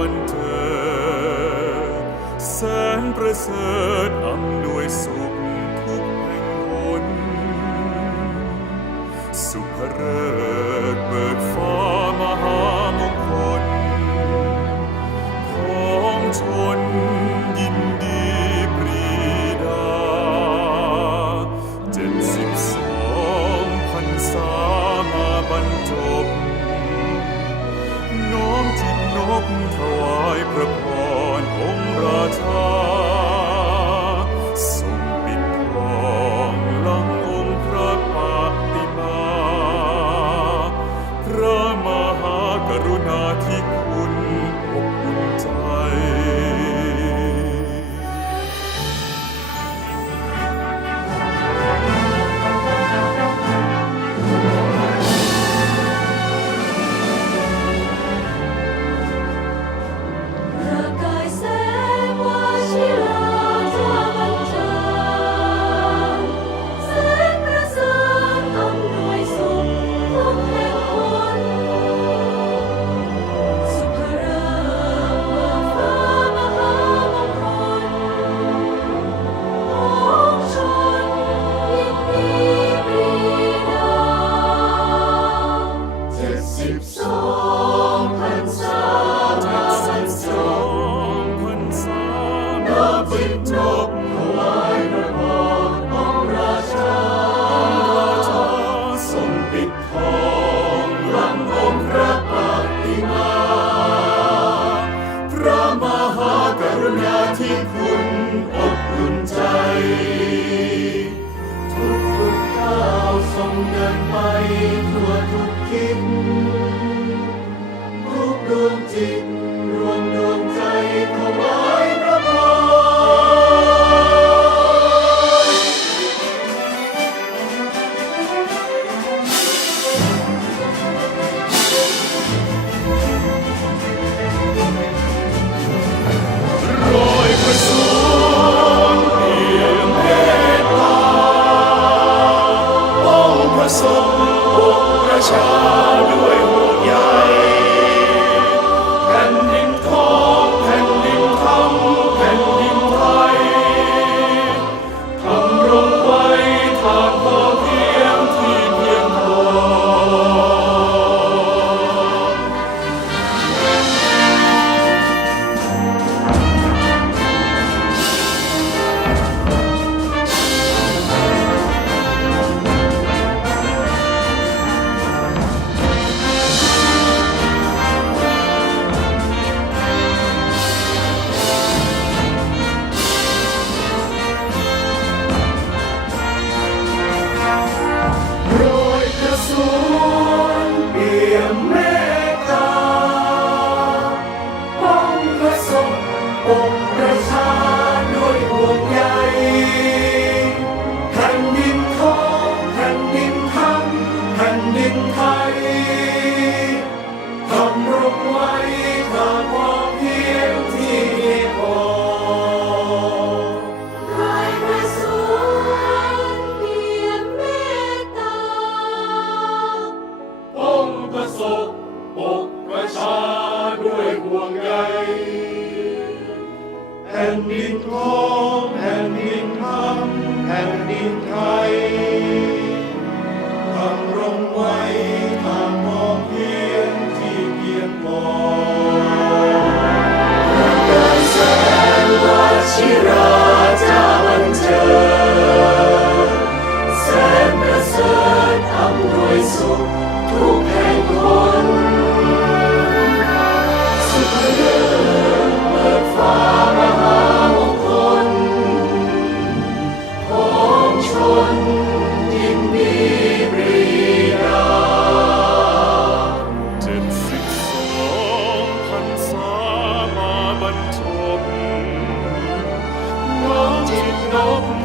avanti sempre se annui sopra Sip some and deep yeah. Shira. Yeah. Yeah. no oh.